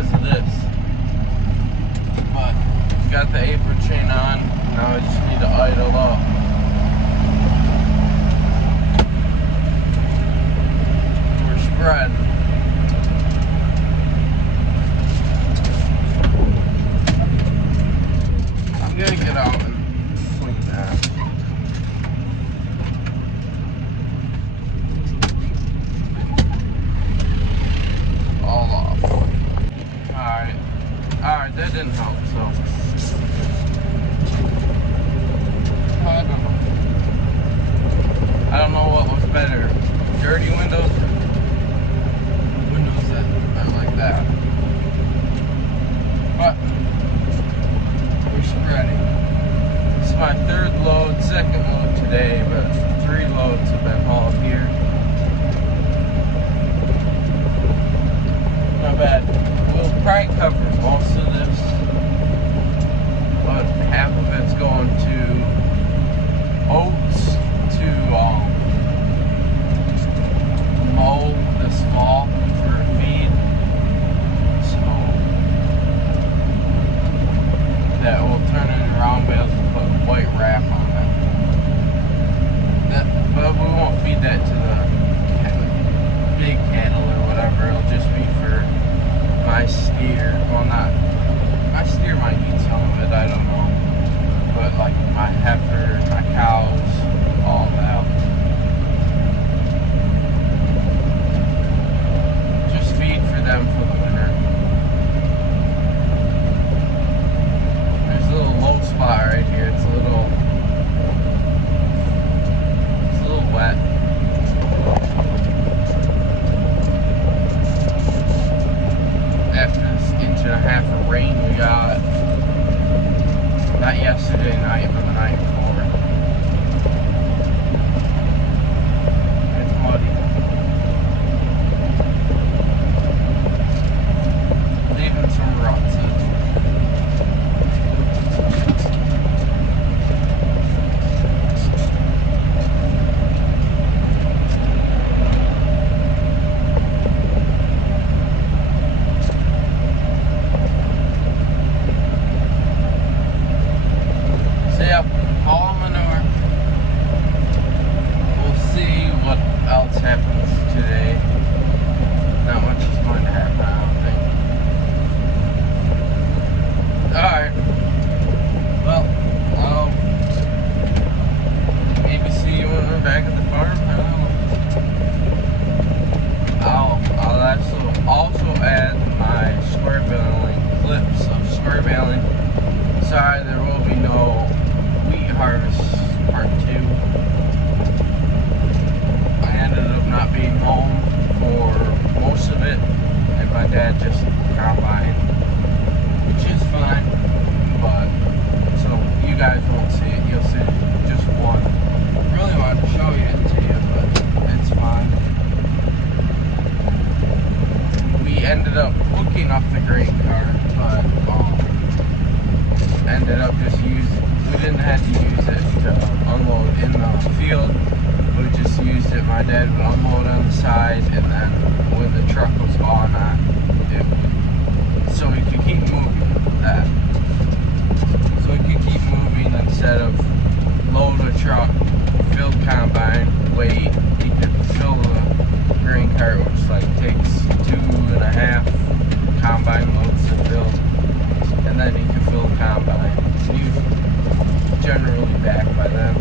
because of this. But got the apron chain on. Now I just need to idle up. We're spread. I'm gonna get out and clean that. All off. Alright, that didn't help, so. I don't know what was better. Dirty windows or windows that are like that. But we're spreading. This is my third load, second load today, but 3 loads have been hauled here. Not bad. We'll probably cover most of this, but half of it's going to oats to mow this fall for feed. So that will turn it around, be able to put white wrap on it. But we won't feed that to the big cattle or whatever. It'll just be for my steer. Well, not my steer might eat some of it, I don't know. But like my heifer, my cows, all that. Just feed for them for the winter. There's a little low spot right here. It's a little wet. After this inch and a half of rain we got, not yesterday night, but the night before. It's muddy. Leaving some ruts. All manure. We'll see what else happens today. Not much is going to happen, I don't think. Alright. Well, I'll maybe see you when we're back at the farm. I don't know. I'll also add my square baling clips of square baling. Sorry, there will be no harvest part 2. I ended up not being home for most of it, and my dad just combined, which is fine, but so you guys won't see it, you'll see just one. Really wanted to show it to you, but it's fine. We ended up hooking up the grain cart, but ended up just we didn't have to use it to unload in the field. We just used it. My dad would unload on the side, and then when the truck was on it so we could keep moving that. So we could keep moving instead of load a truck, fill combine, wait. He could fill the grain cart, which like takes 2.5 combine loads to fill, and then he could fill the combine. Generally back by then.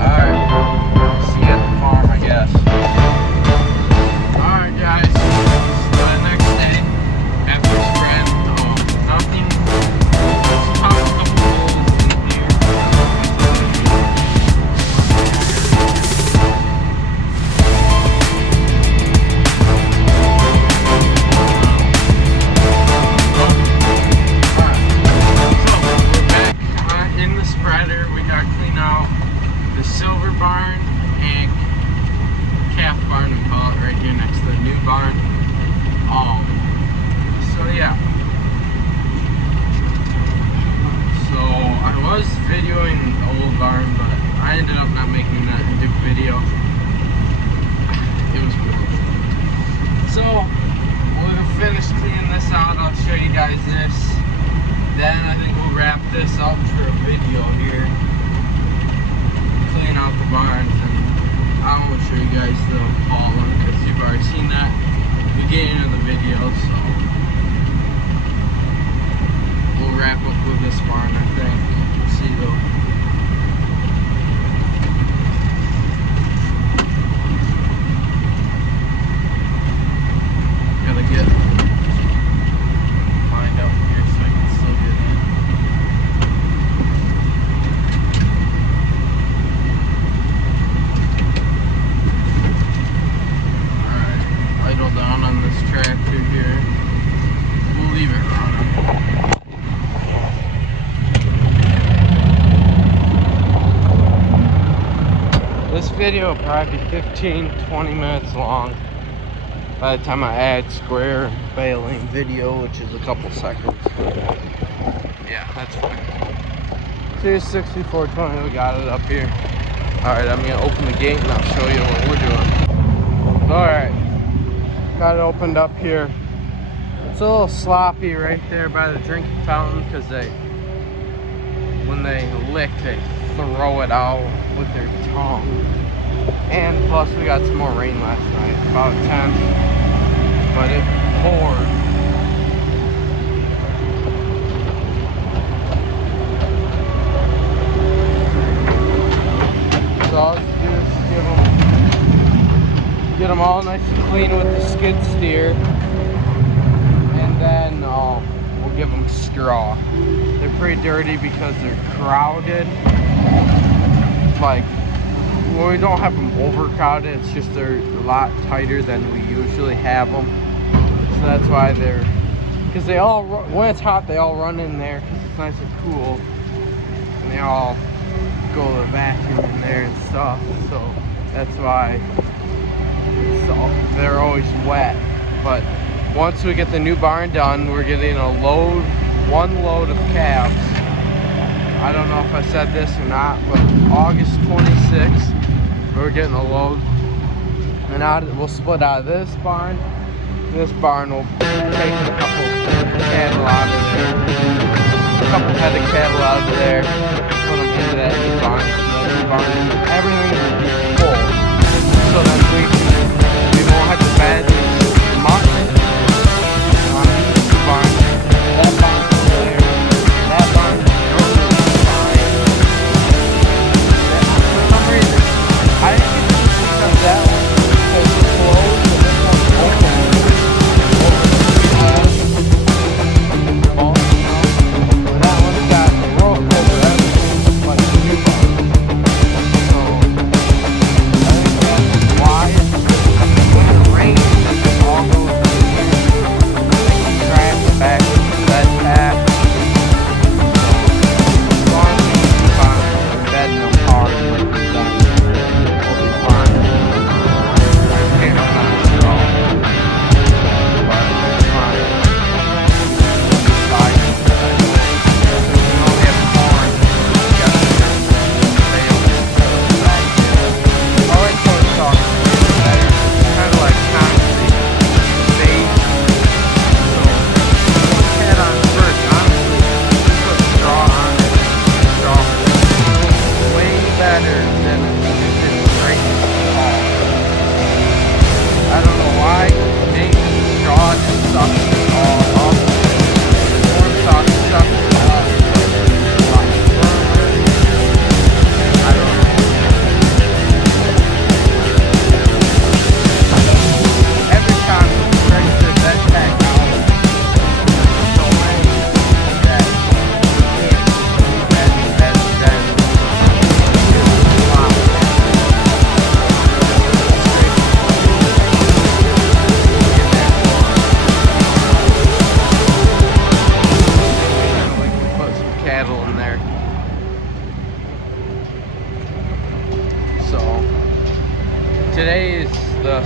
Alright, see you at the farm, I guess. Alright guys. finish cleaning this out, I'll show you guys this. Then I think we'll wrap this up for a video here. Clean out the barns, and I won't show you guys the hauling because you've already seen that at the beginning of the video. So we'll wrap up with this barn, I think. We'll see though. Get lined up here so I can still get in. Alright, idle down on this tractor here. We'll leave it running. This video will probably be 15-20 minutes long. By the time I add square baling video, which is a couple seconds. Yeah, that's fine. Here's 6420, we got it up here. Alright, I'm gonna open the gate and I'll show you what we're doing. Alright, got it opened up here. It's a little sloppy right there by the drinking fountain because when they lick, they throw it out with their tongue. And plus we got some more rain last night, about 10, but it poured. So all you do is get them all nice and clean with the skid steer, and then we'll give them straw. They're pretty dirty because they're crowded. Like, well, we don't have them overcrowded, it's just they're a lot tighter than we usually have them. So that's why because they all, when it's hot, they all run in there because it's nice and cool. And they all go to the vacuum in there and stuff. So that's why they're always wet. But once we get the new barn done, we're getting one load of calves. I don't know if I said this or not, but August 26th, we're getting a load, and we'll split out of this barn. This barn will take a couple cattle out of there, a couple head of cattle out of there, put them into that new barn. Everything will be full, so then we won't have to bed mutton on the barn. That barn over there, that barn. I didn't get to pick up that one because it's closed and this one's open. But that one's got the rope over everything, like the new one. So I think that's why when it rains, it all goes in here. They can track the back of that path. So as long as we keep on bedding them hard, Today is the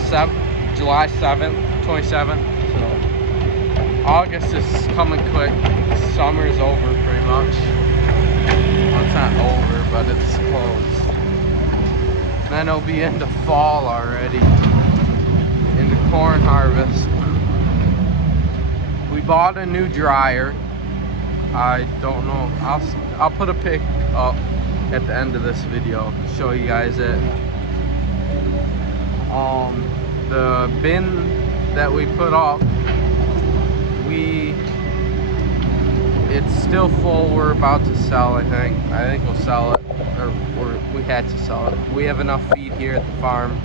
July 7th, 27th, so August is coming quick. Summer's over pretty much. Well, it's not over, but it's close. And then it'll be into fall already, into corn harvest. bought a new dryer. I don't know, I'll put a pic up at the end of this video to show you guys it. The bin that we put up, it's still full. We're about to sell, I think we'll sell it, or we had to sell it. We have enough feed here at the farm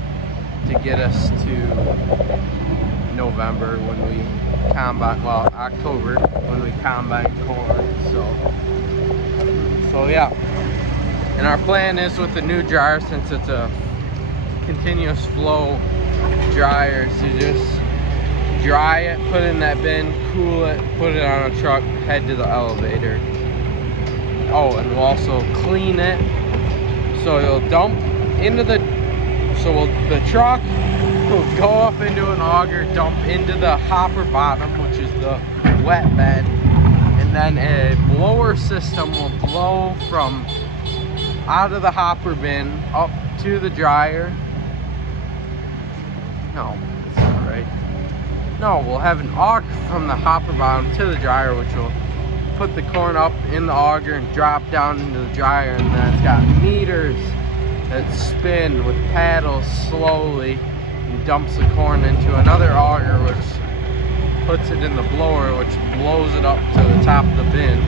to get us to November when we combine, well, October when we combine corn. So yeah. And our plan is with the new dryer, since it's a continuous flow dryer, to just dry it, put it in that bin, cool it, put it on a truck, head to the elevator. Oh, and we'll also clean it. So you'll dump into the, the truck will go up into an auger, dump into the hopper bottom, which is the wet bed, and then a blower system will blow from out of the hopper bin up to the dryer. No, that's not right. No, we'll have an auger from the hopper bottom to the dryer, which will put the corn up in the auger and drop down into the dryer, and then it's got meters that spin with paddles slowly and dumps the corn into another auger, which puts it in the blower, which blows it up to the top of the bin.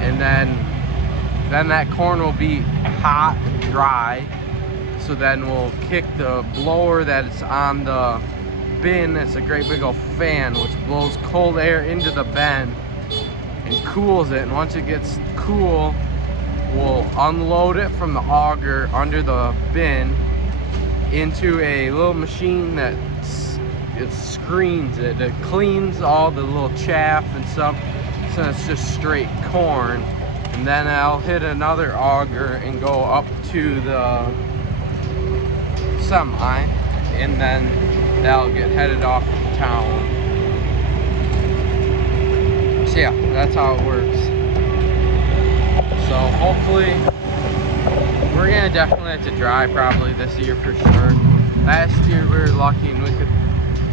And then that corn will be hot and dry. So then we'll kick the blower that's on the bin. It's a great big old fan which blows cold air into the bin and cools it. And once it gets cool, we'll unload it from the auger under the bin into a little machine that it screens it. It cleans all the little chaff and stuff, so it's just straight corn. And then I'll hit another auger and go up to the semi, and then that'll get headed off to town. So yeah, that's how it works. So hopefully we're gonna definitely have to dry probably this year for sure. Last year we were lucky and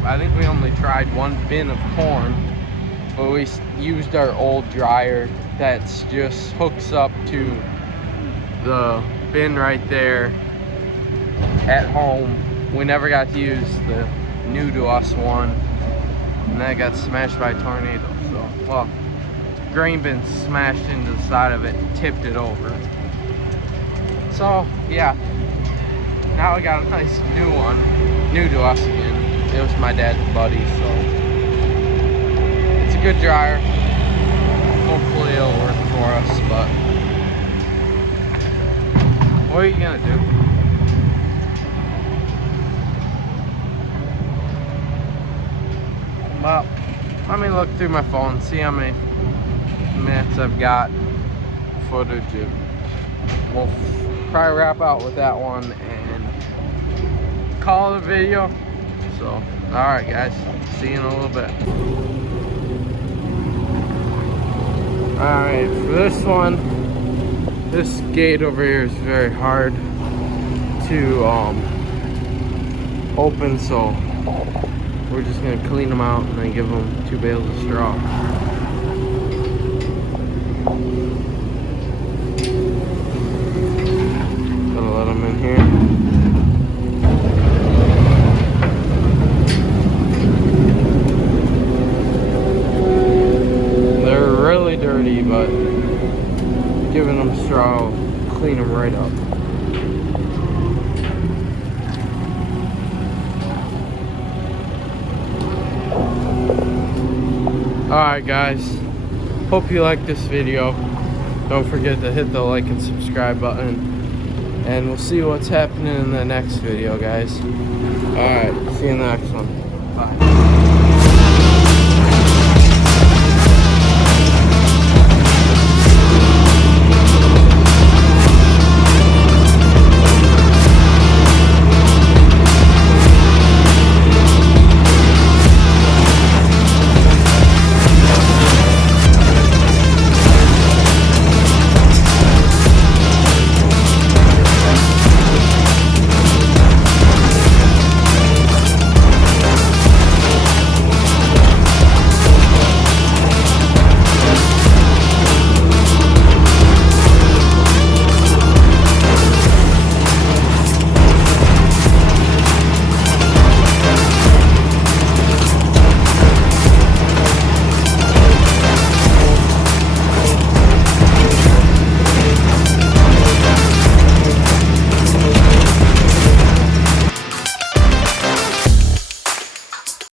I think we only tried one bin of corn, but we used our old dryer that's just hooks up to the bin right there at home. We never got to use the new to us one, and that got smashed by a tornado. So, well, grain bin smashed into the side of it and tipped it over. So yeah, now we got a nice new one, new to us again. It was my dad's buddy, so it's a good dryer. Hopefully it'll work for us, but what are you gonna do? Well, let me look through my phone and see how many minutes I've got footage. We'll probably wrap out with that one and call it a video. So, alright guys, see you in a little bit. Alright, for this one, this gate over here is very hard to open, so we're just gonna clean them out and then give them 2 bales of straw. Gonna let them in here. They're really dirty, but giving them straw will clean them right up. Alright guys, hope you liked this video. Don't forget to hit the like and subscribe button, and we'll see what's happening in the next video, guys. Alright, see you in the next one. Bye.